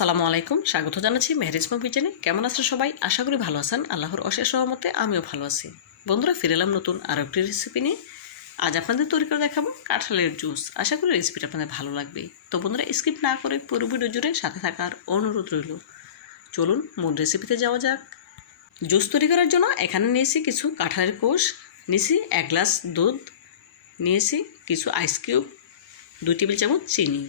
আসসালামু আলাইকুম। স্বাগত জানাচ্ছি মেহরিজমা কিচেনে কেমন আছেন সবাই? আশা করি ভালো আছেন। আল্লাহর অশেষ সহমতে আমিও ভালো আছি। বন্ধুরা, ফিরে এলাম নতুন আরও একটি রেসিপি নিয়ে। আজ আপনাদের তৈরি করে দেখাবো কাঁঠালের জুস। আশা করি রেসিপিটা আপনাদের ভালো লাগবে। তো বন্ধুরা স্কিপ না করে পুরো ভিডিও জুড়ে সাথে থাকার অনুরোধ রইল। চলুন মূল রেসিপিতে যাওয়া যাক। জুস তৈরি করার জন্য এখানে নিয়েছি কিছু কাঁঠালের কোষ। নিয়েছি এক গ্লাস দুধ। নিয়েছি কিছু আইস কিউব দুই টেবিল চামচ চিনি।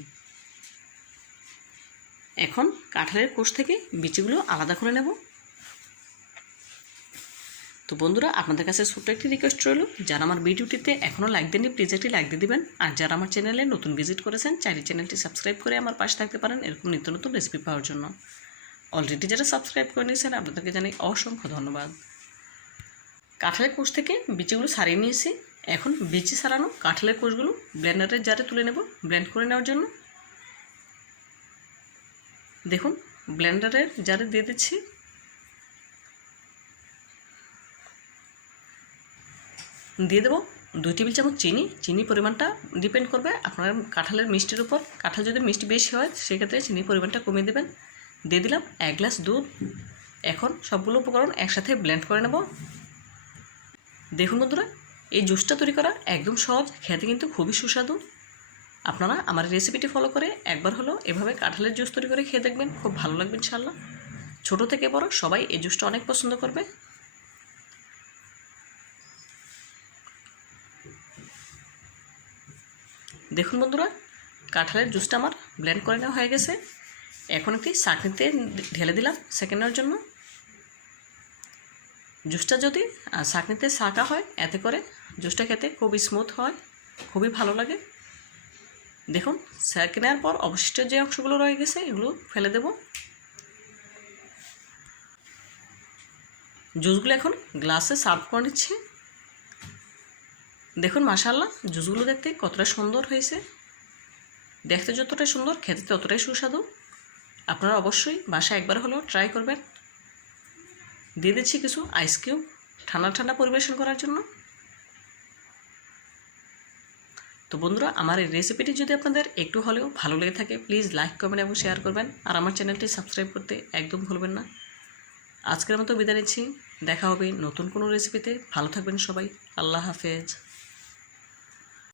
এখন কাঁঠালের কোষ থেকে বিচিগুলো আলাদা করে নেব। তো বন্ধুরা, আপনাদের কাছে ছোট্ট একটি রিকোয়েস্ট রইল। যারা আমার ভিডিওটিতে এখনও লাইক দেননি প্লিজ একটি লাইক দিয়ে দিবেন। আর যারা আমার চ্যানেলে নতুন ভিজিট করেছেন, চাইলে চ্যানেলটি সাবস্ক্রাইব করে আমার পাশে থাকতে পারেন এরকম নিত্য নতুন রেসিপি পাওয়ার জন্য। অলরেডি যারা সাবস্ক্রাইব করে নিয়েছেন, আপনাদেরকে জানাই অসংখ্য ধন্যবাদ। কাঁঠালের কোষ থেকে বিচিগুলো সারিয়ে নিয়েছি। এখন বিচি সারানো কাঁঠালের কোষগুলো ব্লেন্ডারের জারে তুলে নেব। ব্লেন্ড করে নেওয়ার জন্য দেখুন, ব্লেন্ডারের জারে দিয়ে দিচ্ছি। দিয়ে দেবো দুই টেবিল চামচ চিনি। চিনি পরিমাণটা ডিপেন্ড করবে আপনার কাঁঠালের মিষ্টির উপর। কাঁঠাল যদি মিষ্টি বেশি হয়, সেক্ষেত্রে চিনির পরিমাণটা কমিয়ে দেবেন। দিয়ে দিলাম এক গ্লাস দুধ। এখন সবগুলো উপকরণ একসাথে ব্লেন্ড করে নেব। দেখুন বন্ধুরা, এই জুসটা তৈরি করা একদম সহজ, খেতে কিন্তু খুবই সুস্বাদু। আপনারা আমার রেসিপিটি ফলো করে একবার হলো এভাবে কাঁঠালের জুস তৈরি করে খেয়ে দেখবেন, খুব ভালো লাগবে ইনশাল্লাহ ছোটো থেকে বড় সবাই এই জুসটা অনেক পছন্দ করবে। দেখুন বন্ধুরা, কাঁঠালের জুসটা আমার ব্লেন্ড করে নেওয়া হয়ে গেছে। এখন একটি চাটনিতে ঢেলে দিলাম সেকেন্ডের জন্য। জুসটা যদি চাটনিতে শাঁকা হয়, এতে করে জুসটা খেতে খুবই স্মুথ হয়, খুবই ভালো লাগে। দেখুন স্যারকে নেওয়ার পর অবশিষ্ট যে অংশগুলো রয়ে গেছে, এগুলো ফেলে দেব। জুসগুলো এখন গ্লাসে সার্ভ করে নিচ্ছি। দেখুন মাশাল্লাহ জুসগুলো দেখতে কতটা সুন্দর হয়েছে। দেখতে যতটাই সুন্দর, খেতে ততটাই সুস্বাদু। আপনারা অবশ্যই বাসায় একবার হলেও ট্রাই করবেন। দিয়ে দিচ্ছি কিছু আইস কিউব ঠান্ডা ঠান্ডা পরিবেশন করার জন্য। তো বন্ধুরা, আমার এই রেসিপিটি যদি আপনাদের একটু হলেও ভালো লেগে থাকে প্লিজ লাইক করবেন এবং শেয়ার করবেন। আর আমার চ্যানেলটি সাবস্ক্রাইব করতে একদম ভুলবেন না। আজকের মতো বিদায় নিচ্ছি। দেখা হবে নতুন কোনো রেসিপিতে ভালো থাকবেন সবাই। আল্লাহ হাফেজ।